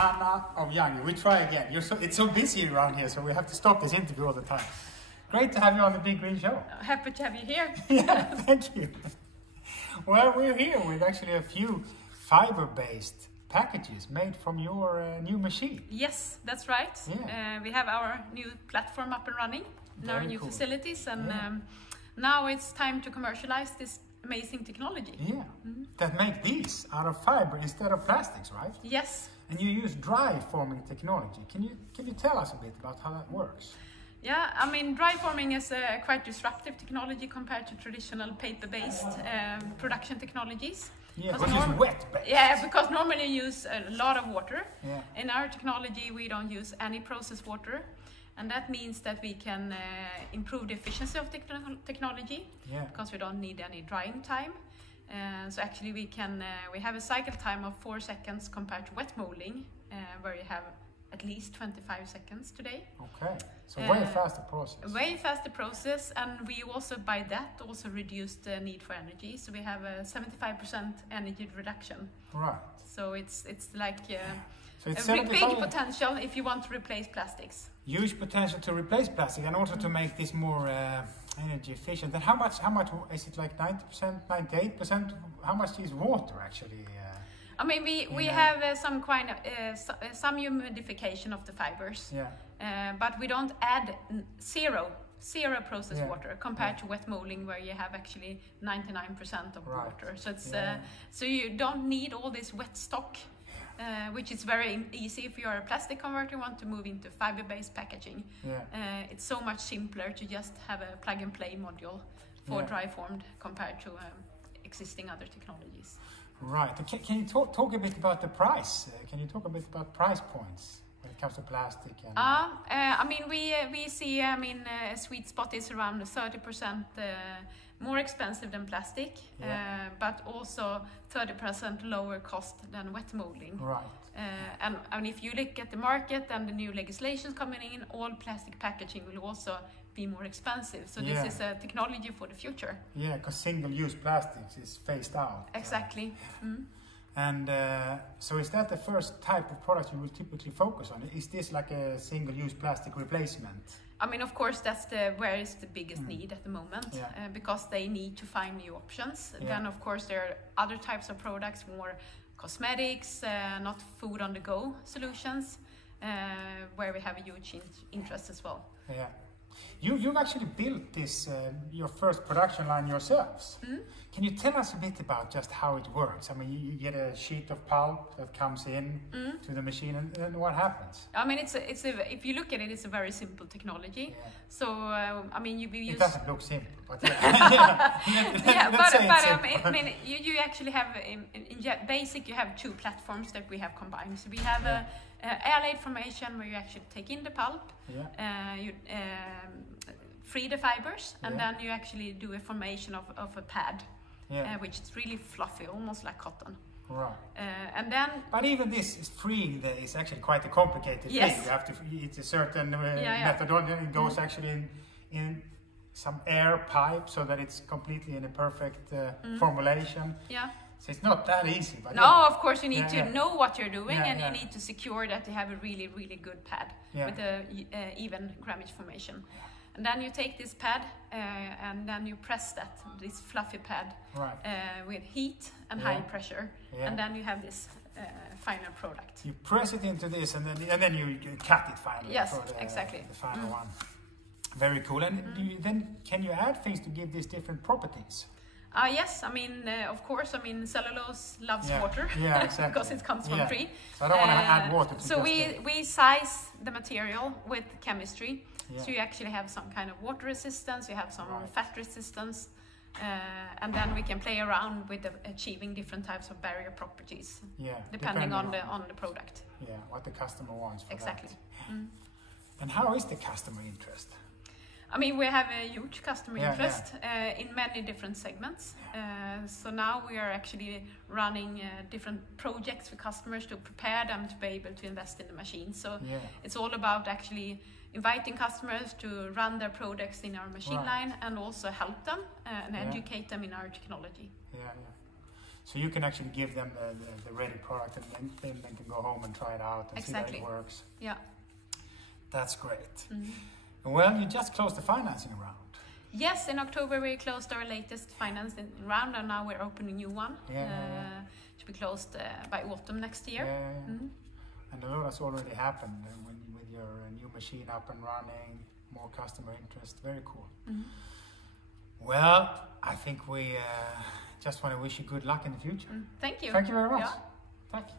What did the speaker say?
Anna of Yangi. We try again. It's so busy around here, so we have to stop this interview all the time. Great to have you on the Big Green Show. Happy to have you here. Yeah, thank you. Well, we're here with actually a few fiber-based packages made from your new machine. Yes, that's right. Yeah. We have our new platform up and running in our new facilities, and now it's time to commercialize this amazing technology. Yeah, that make these out of fiber instead of plastics, right? Yes. And you use dry forming technology. Can you tell us a bit about how that works? Yeah, I mean, dry forming is a quite disruptive technology compared to traditional paper-based production technologies. Yeah, which is wet-based. Yeah, because normally you use a lot of water. Yeah. In our technology, we don't use any processed water. And that means that we can improve the efficiency of technology, because we don't need any drying time. So actually we have a cycle time of 4 seconds compared to wet molding, where you have at least 25 seconds today. Okay, so way faster process. Way faster process, and we also by that also reduce the need for energy. So we have a 75% energy reduction. Right. So it's like so it's a big potential if you want to replace plastics. Huge potential to replace plastic and also to make this more energy efficient. And how much is it, like 90%, 98%? How much is water actually? I mean, we have some kind of some humidification of the fibers, but we don't add zero processed water compared to wet molding, where you have actually 99% of water. So it's so you don't need all this wet stock, which is very easy if you're a plastic converter want to move into fiber-based packaging. It's so much simpler to just have a plug-and-play module for dry formed compared to existing other technologies. Right. Can you talk a bit about the price? Can you talk a bit about price points when it comes to plastic? And I mean, we see, I mean, a sweet spot is around 30% more expensive than plastic, but also 30% lower cost than wet molding. Right. And if you look at the market and the new legislations coming in, all plastic packaging will also be more expensive. So this is a technology for the future. Yeah, because single-use plastics is phased out. Exactly. And so is that the first type of product you will typically focus on? Is this like a single-use plastic replacement? I mean, of course, that's where is the biggest need at the moment, because they need to find new options. Then, of course, there are other types of products, more cosmetics, not food-on-the-go solutions, where we have a huge interest as well. Yeah. You've actually built this, your first production line yourselves. Can you tell us a bit about just how it works? I mean, you get a sheet of pulp that comes in to the machine, and then what happens? I mean, if you look at it, it's a very simple technology. So, I mean, it doesn't look simple, but I mean, you actually have, in basic, you have two platforms that we have combined. So we have a air-laid formation where you actually take in the pulp, you free the fibers, and then you actually do a formation of a pad, which is really fluffy, almost like cotton. Right. And then, but even this is freeing is actually quite a complicated thing. You have to. It's a certain methodology. It goes actually in some air pipe so that it's completely in a perfect formulation. Yeah. So it's not that easy. But no, of course you need to know what you're doing, and you need to secure that you have a really, really good pad with a even grammage formation. And then you take this pad and then you press this fluffy pad with heat and high pressure, and then you have this final product. You press it into this, and then you cut it finally. Yes, exactly. The final one. Very cool. And then can you add things to give these different properties? Yes, I mean, of course, I mean, cellulose loves water, exactly. because it comes from tree. So I don't want to add water to so we size the material with chemistry. So you actually have some kind of water resistance, you have some fat resistance, and then we can play around with achieving different types of barrier properties, depending on the product. Yeah, what the customer wants for exactly. And how is the customer interest? I mean, we have a huge customer interest in many different segments. So now we are actually running different projects for customers to prepare them to be able to invest in the machine. So it's all about actually inviting customers to run their products in our machine line, and also help them and educate them in our technology. So you can actually give them the ready product, and then they can go home and try it out and see that it works. Yeah. That's great. Well, you just closed the financing round. Yes, in October we closed our latest financing round, and now we're opening a new one to be closed by autumn next year. And a lot has already happened with your new machine up and running, more customer interest. Very cool. Well, I think we just want to wish you good luck in the future. Thank you. Thank you very much. Thank you.